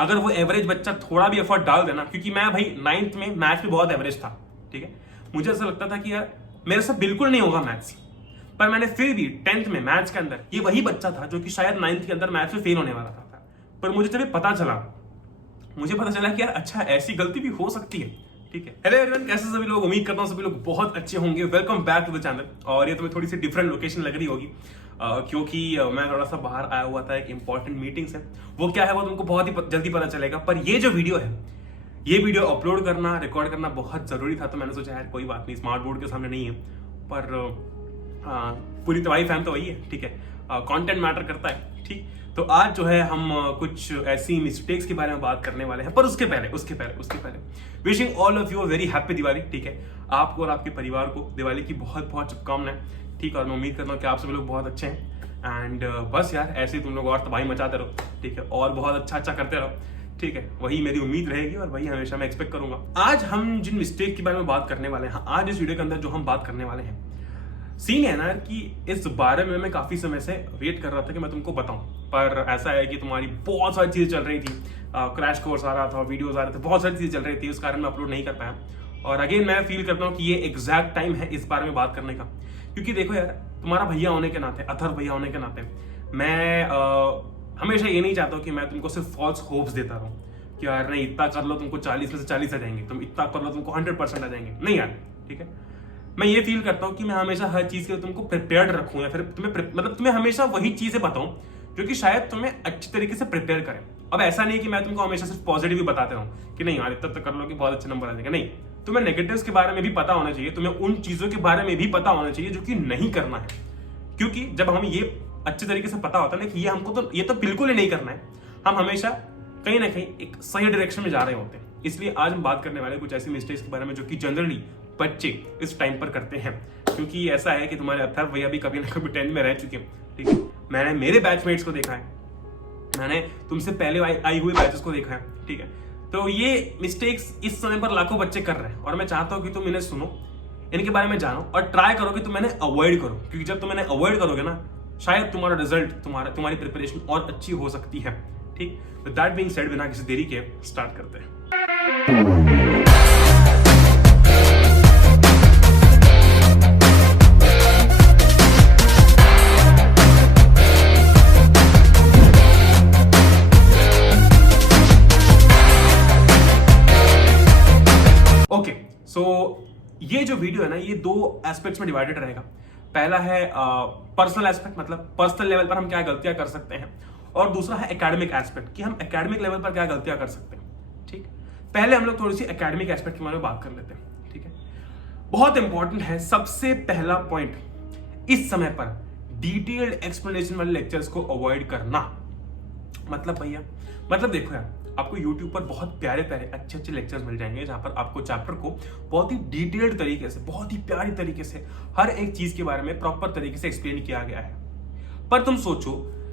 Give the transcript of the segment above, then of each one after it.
अगर वो एवरेज बच्चा थोड़ा भी एफर्ट डाल देना, क्योंकि मैं भाई 9th में मैथ्स में बहुत एवरेज था, ठीक है, मुझे ऐसा लगता था कि यार मेरे से बिल्कुल नहीं होगा मैथ्स, पर मैंने फिर भी 10th में मैथ्स के अंदर ये वही बच्चा था जो कि शायद 9th के अंदर मैथ्स में फेल होने वाला था। पर मुझे जब पता चला कि यार अच्छा ऐसी गलती भी हो सकती है, ठीक है। हेलो एवरीवन, कैसे सभी लोग? उम्मीद करता हूँ सभी लोग बहुत अच्छे होंगे। Welcome back to the channel. और ये तुम्हें थोड़ी सी डिफरेंट लोकेशन लग रही होगी क्योंकि मैं थोड़ा सा बाहर आया हुआ था एक इंपॉर्टेंट मीटिंग से। वो क्या है वो तुमको बहुत ही जल्दी पता चलेगा। पर ये जो वीडियो है, ये वीडियो अपलोड करना, रिकॉर्ड करना बहुत जरूरी था। तो मैंने सोचा यार कोई बात नहीं, स्मार्ट बोर्ड के सामने नहीं है, पर पूरी तबाही फैम तो वही है, ठीक है। कंटेंट मैटर करता है, ठीक। तो आज जो है हम कुछ ऐसी मिस्टेक्स के बारे में बात करने वाले हैं। पर उसके पहले wishing all of you a very happy Diwali, ठीक है। आपको और आपके परिवार को दिवाली की बहुत बहुत शुभकामनाएं, ठीक। और मैं उम्मीद करता हूँ कि आप सभी लोग बहुत अच्छे हैं। एंड बस यार ऐसे ही तुम लोग और तबाही मचाते रहो, ठीक है, और बहुत अच्छा करते रहो, ठीक है। वही मेरी उम्मीद रहेगी और वही हमेशा मैं एक्सपेक्ट करूंगा। आज हम जिन मिस्टेक के बारे में बात करने वाले हैं, आज इस वीडियो के अंदर जो हम बात करने वाले हैं, सीन है ना कि इस बारे में मैं काफी समय से वेट कर रहा था कि मैं तुमको बताऊं। पर ऐसा है कि तुम्हारी बहुत सारी चीजें चल रही थी, क्रैश कोर्स आ रहा था, वीडियोस आ रहे थे, बहुत सारी चीजें चल रही थी, उस कारण मैं अपलोड नहीं कर पाया। और अगेन मैं फील करता हूँ कि ये एग्जैक्ट टाइम है इस बारे में बात करने का। क्योंकि देखो यार, तुम्हारा भैया होने के नाते, अथर्व भैया होने के नाते, मैं हमेशा ये नहीं चाहता हूँ कि मैं तुमको सिर्फ फॉल्स होप्स देता रहूं कि यार नहीं इतना कर लो तुमको 40 में से 40 आ जाएंगे, तुम इतना कर लो तुमको 100% आ जाएंगे। नहीं यार, ठीक है। मैं ये फील करता हूँ कि मैं हमेशा हर चीज के लिए तुमको प्रिपेयर्ड रखूं, या फिर तुम्हें हमेशा वही चीजें बताऊं जो कि शायद तुम्हें अच्छी तरीके से प्रिपेयर करें। अब ऐसा नहीं कि मैं तुमको हमेशा सिर्फ पॉजिटिव ही बताते रहूं कि नहीं यार इतना तो कर लो कि बहुत अच्छे नंबर आ जाएंगे। नहीं, तुम्हें नेगेटिव्स के बारे में भी पता होना चाहिए, तुम्हें उन चीजों के बारे में भी पता होना चाहिए जो कि नहीं करना है। क्योंकि जब हम ये अच्छे तरीके से पता होता है ना कि ये तो बिल्कुल ही नहीं करना है, हम हमेशा कहीं ना कहीं एक सही डायरेक्शन में जा रहे होते हैं। इसलिए आज हम बात करने वाले कुछ ऐसी मिस्टेक्स के बारे में जो कि जनरली बच्चे इस टाइम पर करते हैं। क्योंकि ऐसा है कि तुम्हारे अथर्व भैया भी कभी ना कभी 10th में रह चुके हैं, ठीक है। मैंने मेरे बैचमेट्स को देखा है, मैंने तुमसे पहले आई हुई बैचेस को देखा है, ठीक है। तो ये मिस्टेक्स इस समय पर लाखों बच्चे कर रहे हैं और मैं चाहता हूं कि तुम इन्हें सुनो, इनके बारे में जानो और ट्राई करो कि तुम इन्हें अवॉइड करो। क्योंकि जब तुम इन्हें अवॉइड करोगे ना, शायद तुम्हारा रिजल्ट, तुम्हारी प्रिपरेशन और अच्छी हो सकती है, ठीक। विद दैट बीइंग सेड, बिना किसी देरी के स्टार्ट करते हैं। ओके, सो ये जो वीडियो है ना, ये दो एस्पेक्ट्स में डिवाइडेड रहेगा। पहला है पर्सनल एस्पेक्ट, मतलब पर्सनल लेवल पर हम क्या गलतियां कर सकते हैं, और दूसरा है एकेडमिक एस्पेक्ट कि हम एकेडमिक लेवल पर क्या गलतियां कर सकते हैं, ठीक। पहले हम लोग थोड़ी सी एकेडमिक एस्पेक्ट के बारे में बात कर लेते हैं, ठीक है। बहुत इंपॉर्टेंट है, सबसे पहला पॉइंट इस समय पर डिटेल्ड एक्सप्लेनेशन वाले लेक्चर्स को अवॉइड करना। मतलब भैया, मतलब देखो यार, आपको YouTube पर बहुत प्यारे अच्छे लेक्चर्स मिल जाएंगे जहां पर आपको चैप्टर को बहुत ही डिटेल्ड तरीके से, बहुत ही प्यारी तरीके से हर एक चीज के बारे में प्रॉपर तरीके से एक्सप्लेन किया गया है। पर तुम सोचो,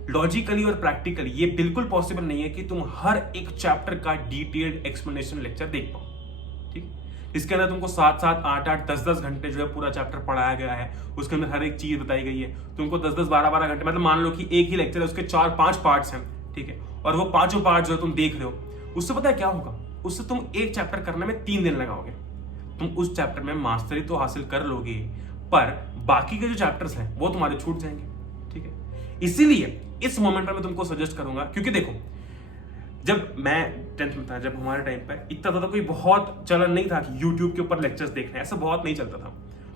लॉजिकली और प्रैक्टिकली ये बिल्कुल पॉसिबल नहीं है कि तुम हर एक चैप्टर का डिटेल्ड एक्सप्लेनेशन लेक्चर देख पाओ, ठीक। इसके अंदर तुमको 7-7, 8-8, 10-10 घंटे जो है पूरा चैप्टर पढ़ाया गया है, उसके अंदर हर एक चीज बताई गई है। तुमको 10-10, 12-12 घंटे, मतलब मान लो कि एक ही लेक्चर है, उसके 4-5 पार्ट्स हैं, ठीक है, और वो पांचों पार्ट जो तुम देख रहे हो, उससे पता है क्या होगा? उससे तुम एक चैप्टर करने में 3 दिन लगाओगे। तुम उस चैप्टर में मास्टरी तो हासिल कर लोगे, पर बाकी के जो चैप्टर्स हैं वो तुम्हारे छूट जाएंगे, ठीक है। इसीलिए इस मोमेंट पर मैं तुमको सजेस्ट करूंगा, क्योंकि देखो, जब मैं 10th में था, जब हमारे टाइम पर इतना ज्यादा कोई बहुत चलन नहीं था कि YouTube के ऊपर लेक्चर्स देखना, ऐसा बहुत नहीं चलता था।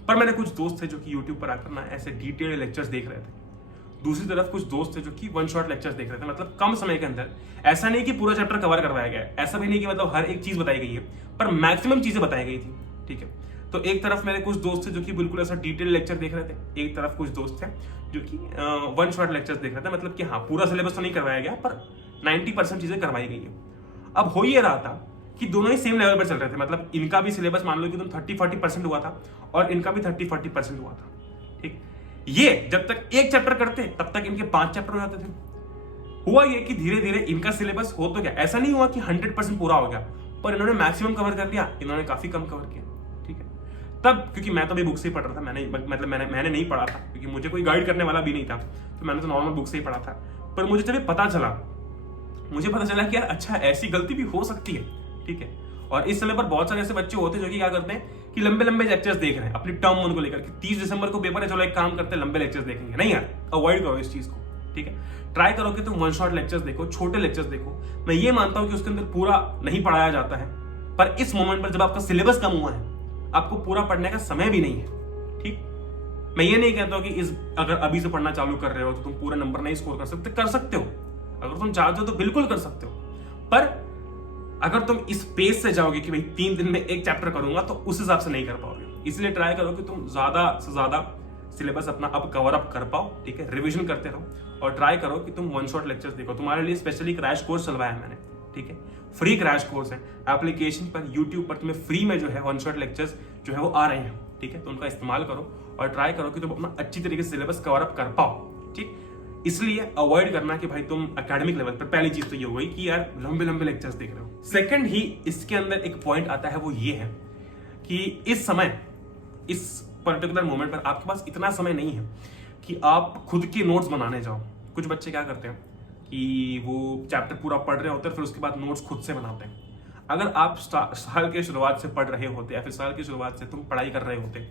पर मैंने कुछ दोस्त थे जो कि YouTube पर आकर ना ऐसे डिटेल्ड लेक्चर्स देख रहे थे। दूसरी तरफ कुछ दोस्त थे जो कि वन शॉट लेक्चर्स देख रहे थे, मतलब कम समय के अंदर। ऐसा नहीं कि पूरा चैप्टर कवर करवाया गया है, ऐसा भी नहीं कि मतलब हर एक चीज बताई गई है, पर मैक्सिमम चीजें बताई गई थी, ठीक है। तो एक तरफ मेरे कुछ दोस्त थे जो कि बिल्कुल ऐसा डिटेल लेक्चर देख रहे थे, एक तरफ कुछ दोस्त थे जो कि वन शॉट लेक्चर्स देख रहे थे। मतलब कि हाँ, पूरा सिलेबस तो नहीं करवाया गया, पर 90% चीजें करवाई गई है। अब हो ये रहा था कि दोनों ही सेम लेवल पर चल रहे थे, मतलब इनका भी सिलेबस मान लो कि तुम 30-40% हुआ था और इनका भी 30-40% हुआ था, ठीक। ये जब तक एक चैप्टर करते तब तक इनके 5 चैप्टर हो जाते थे। हुआ ये कि धीरे धीरे इनका सिलेबस हो तो गया, ऐसा नहीं हुआ कि 100% पूरा हो गया, पर इन्होंने मैक्सिमम कवर कर लिया, इन्होंने काफी कम कवर किया, ठीक है। तब क्योंकि मैं तो भी बुक से ही पढ़ रहा था, मैंने नहीं पढ़ा था क्योंकि मुझे कोई गाइड करने वाला भी नहीं था, तो मैंने तो नॉर्मल बुक से ही पढ़ा था। पर मुझे जब पता चला मुझे पता चला कि यार अच्छा ऐसी गलती भी हो सकती है, ठीक है। और इस समय पर बहुत सारे ऐसे बच्चे होते हैं जो कि क्या करते हैं कि लंबे लंबे लेक्चर्स देख रहे हैं अपनी टर्म उनको लेकर कि 30 दिसंबर को पेपर है, चलो एक काम करते हैं लंबे लेक्चर्स देखेंगे। नहीं यार, अवॉइड करो इस चीज को, ठीक है। ट्राई करो कि तुम वन शॉट लेक्चर्स देखो, छोटे लेक्चर्स देखो। मैं ये मानता हूं कि उसके अंदर पूरा नहीं पढ़ाया जाता है, पर इस मोमेंट पर जब आपका सिलेबस कम हुआ है, आपको पूरा पढ़ने का समय भी नहीं है, ठीक। मैं ये नहीं कहता हूं कि अगर अभी से पढ़ना चालू कर रहे हो तो तुम पूरा नंबर नहीं स्कोर कर सकते हो। अगर तुम चाहते हो तो बिल्कुल कर सकते हो, पर अगर तुम इस पेस से जाओगे कि भाई 3 दिन में एक चैप्टर करूंगा, तो उस हिसाब से नहीं कर पाओगे। इसलिए ट्राई करो कि तुम ज्यादा से ज्यादा सिलेबस अपना अब कवर अप कर पाओ, ठीक है। रिवीजन करते रहो और ट्राई करो कि तुम वन शॉट लेक्चर्स देखो। तुम्हारे लिए स्पेशली क्रैश कोर्स चलवाया है मैंने, ठीक है। फ्री क्रैश कोर्स है एप्लीकेशन पर, यूट्यूब पर तुम्हें फ्री में जो है वन शॉट लेक्चर्स जो है वो आ रहे हैं, ठीक है। तो उनका इस्तेमाल करो और ट्राई करो कि तुम अपना अच्छी तरीके से सिलेबस कवर अप कर पाओ, ठीक। इसलिए अवॉइड करना कि भाई तुम एकेडमिक लेवल पर, पहली चीज तो ये हो गई कि यार लंबे लंबे लेक्चर्स देख रहे हो। सेकंड ही इसके अंदर एक पॉइंट आता है, वो ये है कि इस समय, इस पर्टिकुलर मोमेंट पर आपके पास इतना समय नहीं है कि आप खुद के नोट्स बनाने जाओ। कुछ बच्चे क्या करते हैं कि वो चैप्टर पूरा पढ़ रहे होते हैं, फिर उसके बाद नोट्स खुद से बनाते हैं। अगर आप साल के शुरुआत से पढ़ रहे होते या फिर साल की शुरुआत से तुम पढ़ाई कर रहे होते,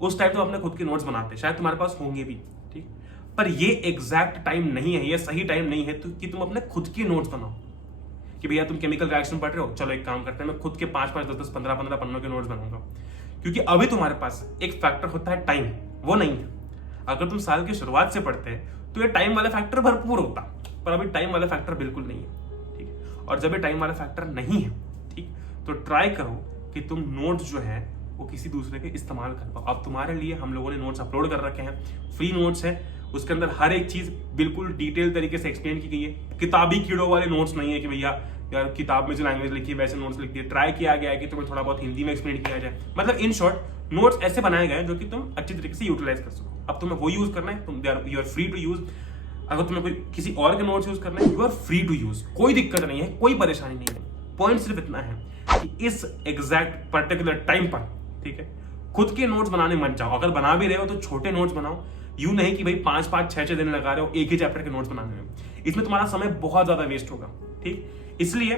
उस टाइम तो अपने खुद के नोट्स बनाते, शायद तुम्हारे पास होंगे भी, ठीक। पर ये एग्जैक्ट टाइम नहीं है, ये सही टाइम नहीं है तो कि तुम अपने खुद के नोट्स बनाओ। कि भैया तुम केमिकल रिएक्शन पढ़ रहे हो, चलो एक काम करते हैं, मैं खुद के 5-5, 10-10, 15-15 पन्नों के नोट्स बनाऊंगा। क्योंकि अभी तुम्हारे पास एक फैक्टर होता है टाइम, वो नहीं है। अगर तुम साल की शुरुआत से पढ़ते हैं तो ये टाइम वाला फैक्टर भरपूर होता, पर अभी टाइम वाला फैक्टर बिल्कुल नहीं है, ठीक है। और जब ये टाइम वाला फैक्टर नहीं है, ठीक, तो ट्राई करो कि तुम नोट्स जो है वो किसी दूसरे के इस्तेमाल कर पाओ। अब तुम्हारे लिए हम लोगों ने नोट्स अपलोड कर रखे हैं, फ्री नोट्स है, उसके अंदर हर एक चीज बिल्कुल डिटेल तरीके से एक्सप्लेन की गई है। किताबी कीड़ों वाले नोट्स नहीं है कि भैया यार किताब में जो लैंग्वेज लिखी है वैसे नोट्स लिख दिए। ट्राई किया गया है कि तुम्हें थोड़ा बहुत हिंदी में एक्सप्लेन किया जाए। मतलब इन शॉर्ट नोट्स ऐसे बनाए गए जो कि तुम अच्छी तरीके से यूटिलाइज कर सको। अब तुम्हें वो यूज करना है, तुम you are free to use. अगर तुम्हें कोई किसी और के नोट्स यूज करना है, you are free to use, कोई दिक्कत नहीं है, कोई परेशानी नहीं है। पॉइंट सिर्फ इतना है कि इस एग्जैक्ट पर्टिकुलर टाइम पर, ठीक है, खुद के नोट्स बनाने मत जाओ। अगर बना भी रहे हो तो छोटे नोट्स बनाओ, यूं नहीं कि भाई 5-5, 6-6 दिन लगा रहे हो एक ही चैप्टर के नोट्स बनाने में। इसमें तुम्हारा समय बहुत ज्यादा वेस्ट होगा, ठीक। इसलिए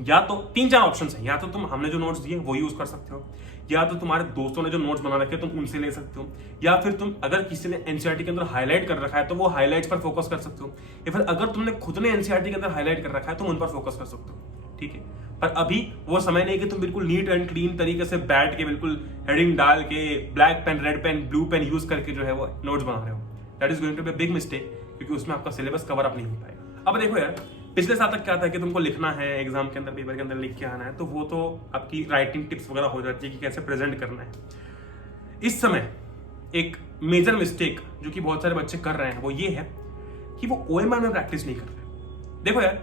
या तो 3-4 ऑप्शन है, या तो तुम हमने जो नोट्स दिए वो यूज कर सकते हो, या तो तुम्हारे दोस्तों ने जो नोट्स बना रखे तुम उनसे ले सकते हो, या फिर तुम अगर किसी ने एनसीईआरटी के अंदर हाईलाइट कर रखा है तो वो हाईलाइट्स पर फोकस कर सकते हो, या फिर अगर तुमने खुद ने एनसीईआरटी के अंदर हाईलाइट कर रखा है तो उन पर फोकस कर सकते हो, ठीक है। पर अभी वो समय नहीं कि तुम बिल्कुल नीट एंड क्लीन तरीके से बैठ के बिल्कुल हेडिंग डाल के black pen, red pen, blue pen use करके जो है वो नोट्स बना रहे हो। That is going to be a big mistake, क्योंकि उसमें आपका सिलेबस कवर अप नहीं हो पाएगा। अब देखो यार, पिछले साल तक क्या था कि तुमको लिखना है एग्जाम के अंदर, पेपर के अंदर लिख के आना है, तो वो तो आपकी राइटिंग टिप्स वगैरह हो जाती है कि कैसे प्रेजेंट करना है। इस समय एक मेजर मिस्टेक जो कि बहुत सारे बच्चे कर रहे हैं वो ये है कि वो ओएमआर में प्रैक्टिस नहीं कर रहे। देखो यार,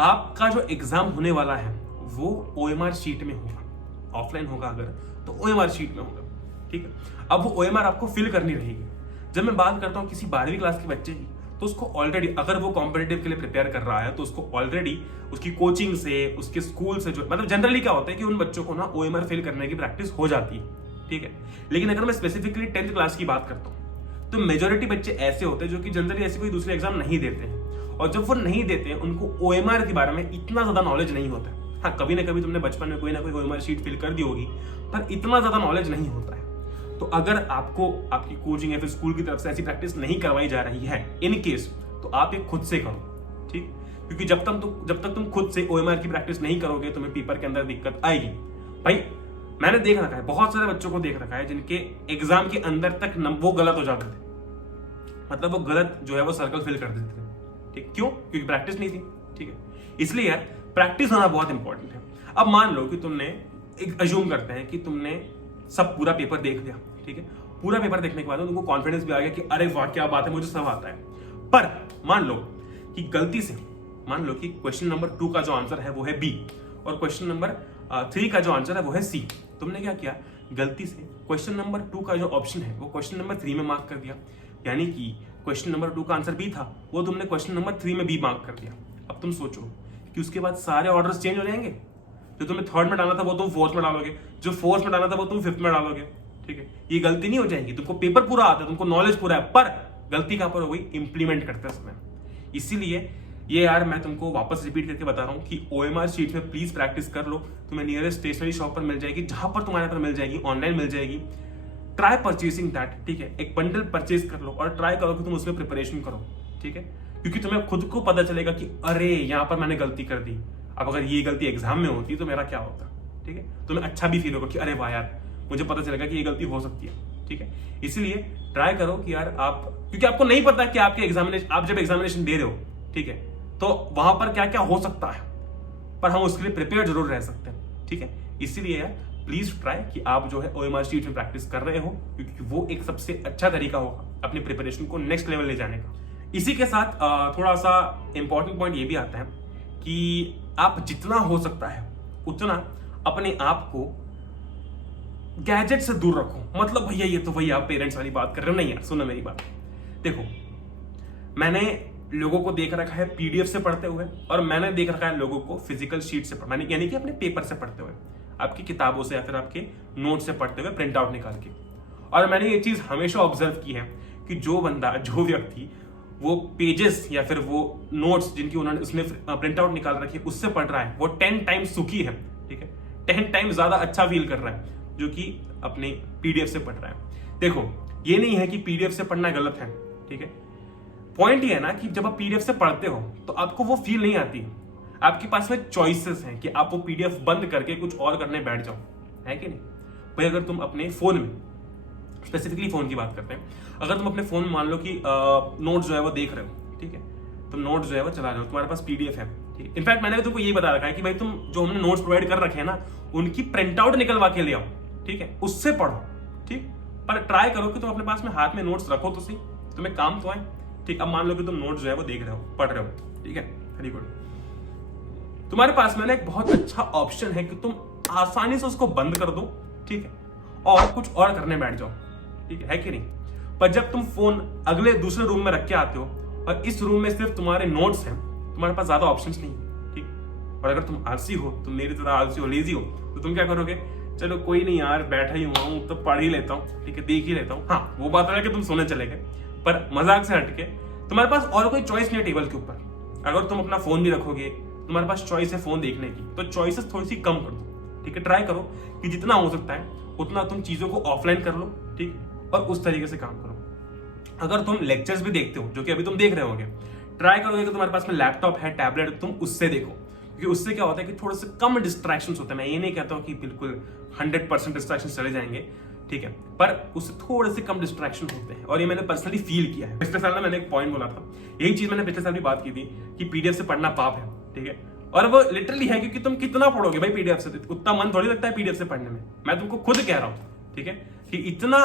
आपका जो एग्जाम होने वाला है वो ओएमआर शीट में होगा, ऑफलाइन होगा अगर तो ओएमआर शीट में होगा, ठीक है। अब वो ओएमआर आपको फिल करनी रहेगी। जब मैं बात करता हूँ किसी 12वीं क्लास के बच्चे की, तो उसको ऑलरेडी, अगर वो कॉम्पिटिटिव के लिए प्रिपेयर कर रहा है तो उसको ऑलरेडी उसकी कोचिंग से, उसके स्कूल से, जो मतलब जनरली क्या होता है कि उन बच्चों को ना ओएमआर फिल करने की प्रैक्टिस हो जाती है, ठीक है। लेकिन अगर मैं स्पेसिफिकली 10th क्लास की बात करता हूँ तो मेजोरिटी बच्चे ऐसे होते हैं जो कि जनरली ऐसे कोई दूसरे एग्जाम नहीं देते हैं, और जब वो नहीं देते हैं उनको ओएमआर के बारे में इतना ज्यादा नॉलेज नहीं होता है। हाँ, कभी ना कभी तुमने बचपन में कोई ना कोई ओएमआर शीट फिल कर दी होगी, पर इतना ज्यादा नॉलेज नहीं होता है। तो अगर आपको आपकी कोचिंग या फिर स्कूल की तरफ से ऐसी प्रैक्टिस नहीं करवाई जा रही है इन केस, तो आप ये खुद से करो, ठीक। क्योंकि जब तक तुम खुद से ओएमआर की प्रैक्टिस नहीं करोगे तुम्हें पेपर के अंदर दिक्कत आएगी। भाई मैंने देख रखा है, बहुत सारे बच्चों को देख रखा है जिनके एग्जाम के अंदर तक वो गलत हो जाते थे, मतलब वो गलत जो है वो सर्कल फिल कर देते थे, ठीक। क्यों? क्योंकि प्रैक्टिस नहीं थी, ठीक है। इसलिए यार प्रैक्टिस होना बहुत इंपॉर्टेंट है। अब मान लो कि तुमने, एक अज्यूम करते हैं कि तुमने सब पूरा पेपर देख लिया, ठीक है। पूरा पेपर देखने के बाद तुमको कॉन्फिडेंस भी आ गया कि अरे वाह क्या बात है, मुझे सब आता है। पर मान लो कि गलती से, मान लो कि क्वेश्चन नंबर 2 का जो आंसर है वो है बी और क्वेश्चन नंबर 3 का जो आंसर है वो है सी। तुमने क्या किया, गलती से क्वेश्चन नंबर 2 का जो ऑप्शन है वो क्वेश्चन नंबर 3 में मार्क कर दिया, यानी कि क्वेश्चन नंबर 2 का आंसर बी था, वो तुमने क्वेश्चन नंबर 3 में बी मार्क कर दिया। अब तुम सोचो कि उसके बाद सारे ऑर्डर्स चेंज हो जाएंगे। जो तुम्हें 3rd में डालना था वो तुम 4th में डालोगे, जो 4th में डालना था वो तुम 5th में डालोगे, ठीक है। ये गलती नहीं हो जाएगी, तुमको पेपर पूरा आता है, तुमको नॉलेज पूरा है, पर गलती कहां पर हो गई, इंप्लीमेंट करते समय। इसीलिए ये यार मैं तुमको वापस रिपीट करके बता रहा हूँ कि OMR शीट में प्लीज प्रैक्टिस कर लो। तुम्हें नियरेस्ट स्टेशनरी शॉप पर मिल जाएगी, जहां पर तुम्हारे पर मिल जाएगी, ऑनलाइन मिल जाएगी। ट्राई परचेसिंग दैट, ठीक है। एक बंडल परचेज कर लो और ट्राई करो कि तुम उसमें प्रिपरेशन करो, ठीक है। क्योंकि तुम्हें खुद को पता चलेगा कि अरे यहाँ पर मैंने गलती कर दी, अब अगर ये गलती एग्जाम में होती तो मेरा क्या होता, ठीक है। तुम्हें अच्छा भी फील होगा कि अरे वाह यार, मुझे पता चलेगा कि ये गलती हो सकती है, ठीक है। इसलिए ट्राई करो कि यार आप, क्योंकि आपको नहीं पता कि आपके एग्जामिनेशन, आप जब एग्जामिनेशन दे रहे हो, ठीक है, तो वहां पर क्या क्या हो सकता है, पर हम उसके लिए प्रिपेयर जरूर रह सकते हैं, ठीक है। इसीलिए यार प्लीज ट्राई कि आप जो है OMR शीट में प्रैक्टिस कर रहे हो, क्योंकि वो एक सबसे अच्छा तरीका होगा अपनी प्रिपरेशन को नेक्स्ट लेवल ले जाने का। इसी के साथ थोड़ा सा इंपॉर्टेंट पॉइंट ये भी आता है कि आप जितना हो सकता है उतना अपने आप को गैजेट से दूर रखो। मतलब भैया ये तो भैया आप पेरेंट्स वाली बात कर रहे हो, नहीं यार सुनो मेरी बात। देखो, मैंने लोगों को देख रखा है PDF से पढ़ते हुए, और मैंने देख रखा है लोगों को फिजिकल शीट से मैंने यानी कि अपने पेपर से पढ़ते हुए, आपकी किताबों से या फिर आपके नोट से पढ़ते हुए, प्रिंट आउट निकाल के। और मैंने ये चीज हमेशा ऑब्जर्व की है कि जो बंदा, जो व्यक्ति वो पेजेस या फिर वो नोट्स जिनकी उन्होंने उसने प्रिंट आउट निकाल रखी है उससे पढ़ रहा है, वो 10 टाइम्स सुखी है, ठीक है। 10 टाइम्स ज्यादा अच्छा फील कर रहा है जो कि अपने PDF से पढ़ रहा है। देखो, ये नहीं है कि PDF से पढ़ना गलत है, ठीक है। पॉइंट ये है ना कि जब आप PDF से पढ़ते हो तो आपको वो फील नहीं आती, आपके पास में चॉइसेस हैं कि आप वो PDF बंद करके कुछ और करने बैठ जाओ, है कि नहीं भाई। अगर तुम अपने फोन में, स्पेसिफिकली फोन की बात करते हैं, अगर तुम अपने फोन में मान लो कि नोट जो है वो देख रहे हो, ठीक है, तुम नोट जो है वो चला रहे हो, तुम्हारे पास PDF है, ठीक है। इनफैक्ट मैंने तुमको ये बता रखा है कि भाई तुम जो हमने नोट्स प्रोवाइड कर रखे हैं ना, उनकी प्रिंट आउट निकलवा के ले आओ, ठीक है, उससे पढ़ो, ठीक। पर ट्राई करो कि तुम अपने पास में हाथ में नोट्स रखो तो सही, तुम्हें काम तो आए, ठीक। अब मान लो कि तुम नोट्स जो है वो देख रहे हो, पढ़ रहे हो, ठीक है, वेरी गुड। तुम्हारे पास में ना एक बहुत अच्छा ऑप्शन है कि तुम आसानी से उसको बंद कर दो, ठीक है, और कुछ और करने बैठ जाओ, ठीक है कि नहीं। पर जब तुम फोन अगले दूसरे रूम में रख के आते हो और इस रूम में सिर्फ तुम्हारे नोट्स हैं, तुम्हारे पास ज्यादा ऑप्शंस नहीं, ठीक। और अगर तुम आलसी हो, तुम मेरी तरह आलसी हो, लेजी हो, तो तुम क्या करोगे, चलो कोई नहीं यार, बैठा ही हुआ हूं तो पढ़ ही लेता हूँ, ठीक है, देख ही लेता हूँ। हाँ, वो बात है कि तुम सोने चले गए, पर मजाक से हटके तुम्हारे पास और कोई चॉइस नहीं है टेबल के ऊपर। अगर तुम अपना फोन भी रखोगे, तुम्हारे पास चॉइस है फोन देखने की, तो चॉइसेस थोड़ी सी कम कर दो, ठीक है। ट्राई करो कि जितना हो सकता है उतना तुम चीजों को ऑफलाइन कर लो, ठीक, और उस तरीके से काम करो। अगर तुम लेक्चर्स भी देखते हो, जो कि अभी तुम देख रहे होगे, ट्राई करोगे कि तुम्हारे पास में लैपटॉप है, टैबलेट, तुम उससे देखो, क्योंकि उससे क्या होता है कि थोड़े से कम डिस्ट्रैक्शंस होते हैं। मैं ये नहीं कहता हूँ कि बिल्कुल 100% डिस्ट्रैक्शन चले जाएंगे, ठीक है, पर उससे थोड़े से कम डिस्ट्रैक्शन होते हैं, और ये मैंने पर्सनली फील किया है। पिछले साल ना मैंने एक पॉइंट बोला था, यही चीज मैंने पिछले साल भी बात की थी कि PDF से पढ़ना पाप है, ठीक है। और वो लिटरली है, क्योंकि तुम कितना पढ़ोगे भाई PDF से, उतना मन थोड़ी लगता है PDF से पढ़ने में। मैं तुमको खुद कह रहा हूँ, ठीक है, कि इतना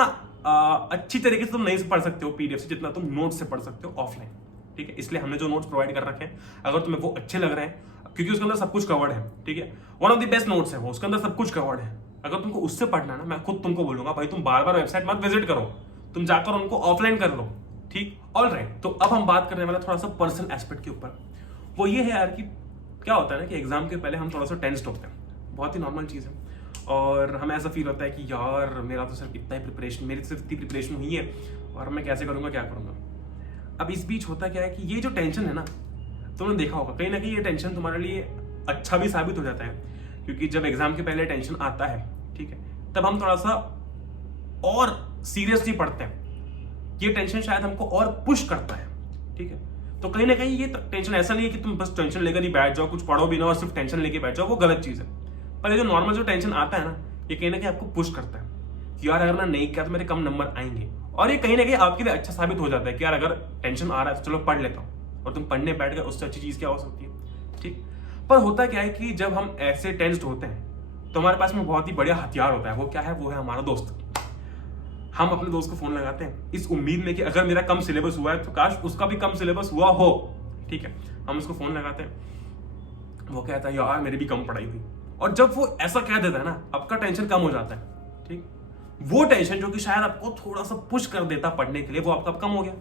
अच्छी तरीके से तुम नहीं पढ़ सकते हो PDF से जितना तुम नोट से पढ़ सकते हो ऑफलाइन, ठीक है। इसलिए हमने जो नोट्स प्रोवाइड कर रखे हैं, अगर तुम्हें वो अच्छे लग रहे हैं, क्योंकि उसके अंदर सब कुछ कवर्ड है, ठीक है, one of the best notes है वो, उसके अंदर सब कुछ कवर्ड है। अगर तुमको उससे पढ़ना है ना, मैं खुद तुमको बोलूंगा भाई तुम बार बार वेबसाइट मत विजिट करो, तुम जाकर उनको ऑफलाइन कर लो, ठीक। ऑलराइट, तो अब हम बात करने वाला थोड़ा सा पर्सनल एस्पेक्ट के ऊपर। वो ये है यार कि क्या होता है ना कि एग्जाम के पहले हम थोड़ा सा टेंस्ड होते हैं, बहुत ही नॉर्मल चीज़ है, और हमें ऐसा फील होता है कि यार मेरा तो सिर्फ इतना ही प्रिपरेशन, मेरी सिर्फ इतनी प्रिपरेशन हुई है और मैं कैसे करूँगा, क्या करूँगा। अब इस बीच होता क्या है कि ये जो टेंशन है ना, तुमने देखा होगा कहीं ना कहीं ये टेंशन तुम्हारे लिए अच्छा भी साबित हो जाता है, क्योंकि जब एग्जाम के पहले टेंशन आता है, ठीक है, तब हम थोड़ा सा और सीरियसली पढ़ते हैं। ये टेंशन शायद हमको और पुश करता है, ठीक है। तो कहीं ना कहीं ये टेंशन ऐसा नहीं है कि तुम बस टेंशन लेकर ही बैठ जाओ, कुछ पढ़ो भी ना और सिर्फ टेंशन लेके बैठ जाओ, वो गलत चीज है। पर ये जो नॉर्मल जो टेंशन आता है ना, ये कहीं ना कहीं आपको पुश करता है कि यार अगर मैं नहीं किया तो मेरे कम नंबर आएंगे, और ये कहीं ना कहीं आपके लिए अच्छा साबित हो जाता है कि यार अगर टेंशन आ रहा है तो चलो पढ़ लेता हूँ, और तुम पढ़ने बैठ गए, उससे अच्छी चीज क्या हो सकती है, ठीक। पर होता क्या है कि जब हम ऐसे टेंस्ड होते हैं तो हमारे पास में बहुत ही बढ़िया हथियार होता है। वो क्या है, वो है हमारा दोस्त। हम अपने दोस्त को फोन लगाते हैं इस उम्मीद में कि अगर मेरा कम सिलेबस हुआ है तो काश उसका भी कम सिलेबस हुआ हो, ठीक है। हम उसको फोन लगाते हैं, वो कहता है यार मेरी भी कम पढ़ाई हुई, और जब वो ऐसा कह देता है ना, आपका टेंशन कम हो जाता है, ठीक। वो टेंशन जो कि शायद आपको थोड़ा सा पुश कर देता पढ़ने के लिए, वो आपका कम हो गया,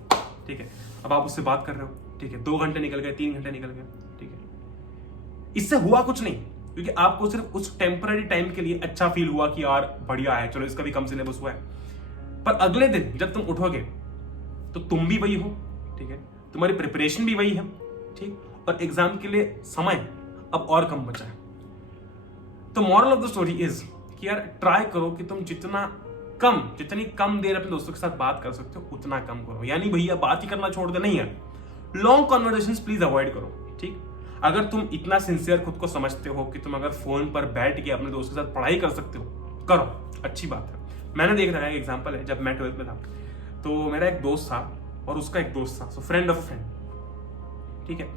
ठीक है। अब आप उससे बात कर रहे हो, ठीक है, 2 घंटे निकल गए, 3 घंटे निकल गए, ठीक है। इससे हुआ कुछ नहीं, क्योंकि आपको सिर्फ उस टेम्पररी टाइम के लिए अच्छा फील हुआ कि यार बढ़िया है, चलो इसका भी कम सिलेबस हुआ है। पर अगले दिन जब तुम उठोगे तो तुम भी वही हो, ठीक है, तुम्हारी प्रिपरेशन भी वही है, ठीक, और एग्जाम के लिए समय अब और कम बचा है। तो moral of the story is कि यार ट्राई करो कि तुम जितनी कम देर अपने दोस्तों के साथ बात कर सकते हो उतना कम करो। यानी भैया बात ही करना छोड़ दे नहीं है, लॉन्ग कॉन्वर्सेशंस प्लीज अवॉइड करो। ठीक, अगर तुम इतना सिंसियर खुद को समझते हो कि तुम अगर फोन पर बैठ के अपने दोस्त के साथ पढ़ाई कर सकते हो, करो, अच्छी बात है। मैंने देख रहा है, एग्जाम्पल है, जब मैं 12th में था तो मेरा एक दोस्त था और उसका एक दोस्त था, सो फ्रेंड ऑफ फ्रेंड, ठीक है।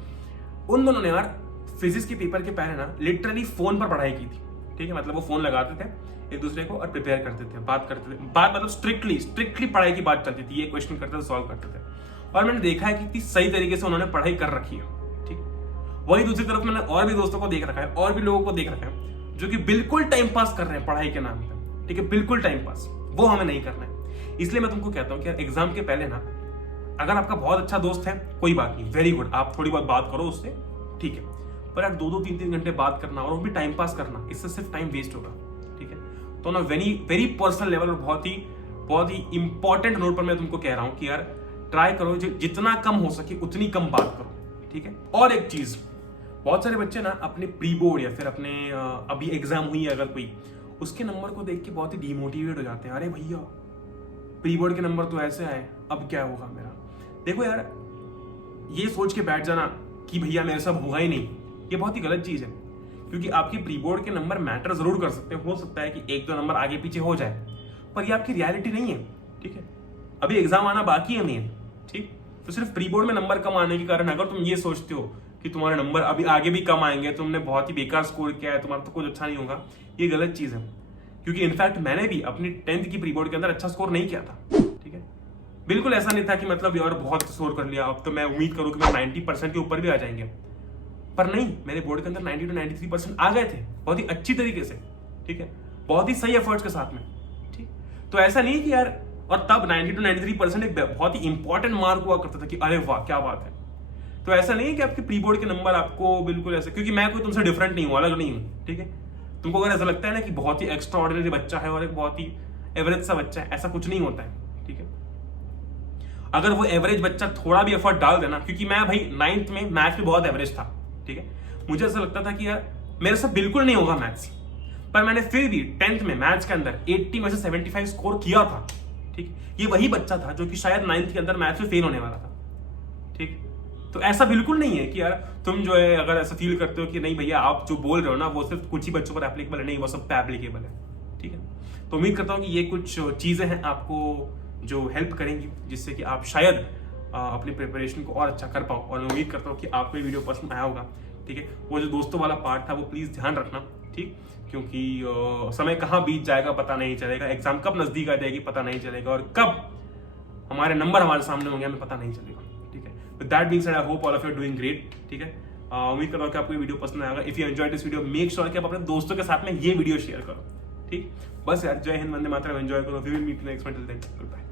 उन दोनों ने यार फिजिक्स के पेपर के पहले ना लिटरली फोन पर पढ़ाई की थी। ठीक है, मतलब वो फोन लगाते थे एक दूसरे को और प्रिपेयर करते थे, बात करते थे, बात मतलब स्ट्रिक्टली पढ़ाई की बात चलती थी, ये क्वेश्चन करते थे, सॉल्व करते थे। और मैंने देखा है कि कितनी सही तरीके से उन्होंने पढ़ाई कर रखी है। ठीक, वही दूसरी तरफ मैंने और भी दोस्तों को देख रखा है और भी लोगों को देख रखा है जो कि बिल्कुल टाइम पास कर रहे हैं पढ़ाई के नाम पे। ठीक है, बिल्कुल टाइम पास, वो हमें नहीं करना है। इसलिए मैं तुमको कहता हूँ कि एग्जाम के पहले ना, अगर आपका बहुत अच्छा दोस्त है कोई बात नहीं, वेरी गुड, आप थोड़ी बहुत बात करो उससे, ठीक है। पर यार 2-2, 3-3 घंटे बात करना और वो भी टाइम पास करना, इससे सिर्फ टाइम वेस्ट होगा। ठीक है, तो ना वेरी पर्सनल लेवल और बहुत ही इंपॉर्टेंट नोट पर मैं तुमको कह रहा हूं कि यार ट्राई करो जितना कम हो सके उतनी कम बात करो। ठीक है, और एक चीज, बहुत सारे बच्चे ना अपने प्री बोर्ड या फिर अपने अभी एग्जाम हुई है अगर कोई, उसके नंबर को देख के बहुत ही डिमोटिवेट हो जाते हैं। अरे भैया प्री बोर्ड के नंबर तो ऐसे आए, अब क्या होगा मेरा। देखो यार, ये सोच के बैठ जाना कि भैया मेरे साथ होगा ही नहीं, ये बहुत ही गलत चीज है। क्योंकि आपकी प्री बोर्ड के नंबर मैटर जरूर कर सकते हैं, हो सकता है कि 1-2 नंबर आगे पीछे हो जाए, पर ये आपकी रियलिटी नहीं है। ठीक है, अभी एग्जाम आना बाकी है मेन। ठीक, तो सिर्फ प्री बोर्ड में नंबर कम आने के कारण अगर तुम ये सोचते हो कि तुम्हारे नंबर अभी आगे भी कम आएंगे, तुमने बहुत ही बेकार स्कोर किया है, तुम्हारा तो कुछ अच्छा नहीं होगा, ये गलत चीज है। क्योंकि इनफैक्ट मैंने भी अपनी 10th की प्री बोर्ड के अंदर अच्छा स्कोर नहीं किया था। ठीक है, बिल्कुल ऐसा नहीं था कि मतलब यार बहुत स्कोर कर लिया, अब तो मैं उम्मीद करूं कि मैं 90% के ऊपर भी आ जाएंगे, पर नहीं, मेरे बोर्ड के अंदर 90 to 93% आ गए थे, बहुत ही अच्छी तरीके से। ठीक है, बहुत ही सही एफर्ट्स के साथ में। ठीक, तो ऐसा नहीं कि यार, और तब 90 to 93% एक बहुत ही इंपॉर्टेंट मार्क हुआ करता था कि अरे वाह क्या बात है। तो ऐसा नहीं है कि आपके प्री बोर्ड के नंबर आपको बिल्कुल ऐसे, क्योंकि मैं कोई तुमसे डिफरेंट नहीं हूँ, अलग नहीं हूँ। ठीक है, तुमको अगर ऐसा लगता है ना कि बहुत ही एक्स्ट्रा ऑर्डिनरी बच्चा है और एक बहुत ही एवरेज सा बच्चा है, ऐसा कुछ नहीं होता है। ठीक है, अगर वो एवरेज बच्चा थोड़ा भी एफर्ट डाल देना, क्योंकि मैं भाई 9th में मैथ्स में बहुत एवरेज था। ठीक है, मुझे ऐसा लगता था कि यार मेरे से बिल्कुल नहीं होगा मैथ्स, पर मैंने फिर भी 10th में मैथ्स के अंदर 80 में से 75 स्कोर किया था। ठीक, ये वही बच्चा था जो कि शायद 9th के अंदर मैथ्स में फेल होने वाला था। ठीक, तो ऐसा बिल्कुल नहीं है कि यार तुम जो है अगर ऐसा फील करते हो कि नहीं भैया आप जो बोल रहे हो ना वो सिर्फ कुछ ही बच्चों पर एप्लीकेबल है, नहीं, वो सब पे एप्लीकेबल है। ठीक है, तो उम्मीद करता हूँ कि ये कुछ चीजें हैं आपको जो हेल्प करेंगी, जिससे कि आप शायद अपनी प्रिपरेशन को और अच्छा कर पाओ। और मैं उम्मीद करता हूँ कि आपको ये वीडियो पसंद आया होगा। ठीक है, वो जो दोस्तों वाला पार्ट था वो प्लीज ध्यान रखना। ठीक, क्योंकि समय कहाँ बीत जाएगा पता नहीं चलेगा, एग्जाम कब नजदीक आ जाएगी पता नहीं चलेगा, और कब हमारे नंबर हमारे सामने होंगे हमें पता नहीं चलेगा। ठीक है, with that being said I hope all of you are doing great. ठीक है, उम्मीद करता हूँ कि आपको ये वीडियो पसंद आएगा। If you enjoyed this video make sure कि आप अपने दोस्तों के साथ में ये वीडियो शेयर करो। ठीक, बस यार, जय हिंद, वंदे मातरम, एंजॉय करो। We will meet next one, till then good bye.